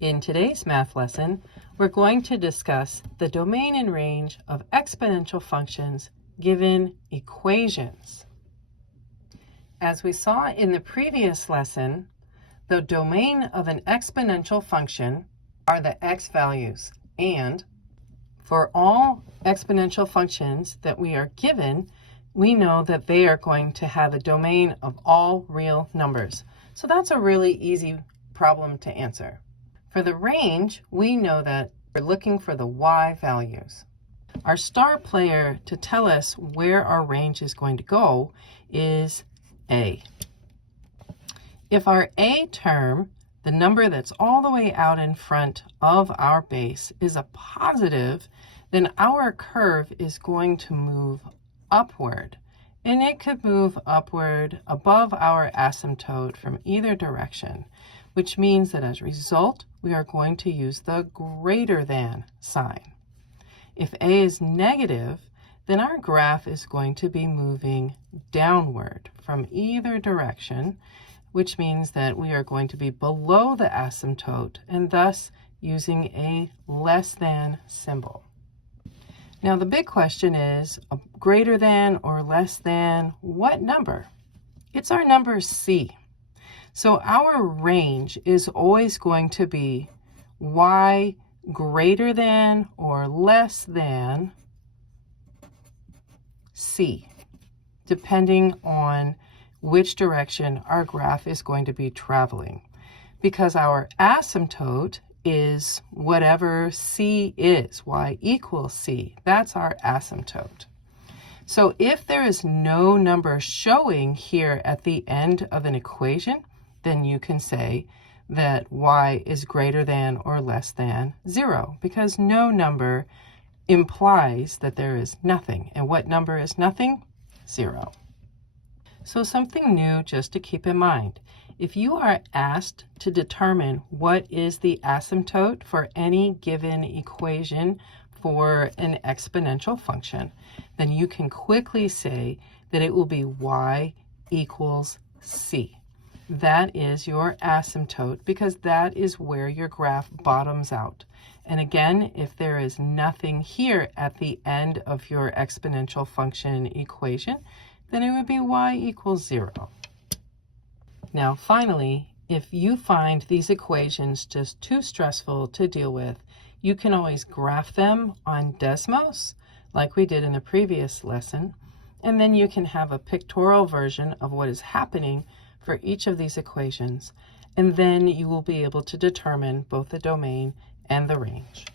In today's math lesson, we're going to discuss the domain and range of exponential functions given equations. As we saw in the previous lesson, the domain of an exponential function are the x values, and for all exponential functions that we are given, we know that they are going to have a domain of all real numbers. So that's a really easy problem to answer. For the range, we know that we're looking for the y values. Our star player to tell us where our range is going to go is a. If our a term, the number that's all the way out in front of our base, is a positive, then our curve is going to move upward. And it could move upward above our asymptote from either direction, which means that as a result, we are going to use the greater than sign. If a is negative, then our graph is going to be moving downward from either direction, which means that we are going to be below the asymptote and thus using a less than symbol. Now the big question is, a greater than or less than what number? It's our number c. So our range is always going to be y greater than or less than c, depending on which direction our graph is going to be traveling. Because our asymptote is whatever c is, y equals c. That's our asymptote. So if there is no number showing here at the end of an equation, then you can say that y is greater than or less than 0, because no number implies that there is nothing. And what number is nothing? 0. So something new just to keep in mind. If you are asked to determine what is the asymptote for any given equation for an exponential function, then you can quickly say that it will be y equals c. That is your asymptote because that is where your graph bottoms out. And again, if there is nothing here at the end of your exponential function equation, then it would be y equals 0. Now finally, if you find these equations just too stressful to deal with, you can always graph them on Desmos, like we did in the previous lesson, and then you can have a pictorial version of what is happening for each of these equations, and then you will be able to determine both the domain and the range.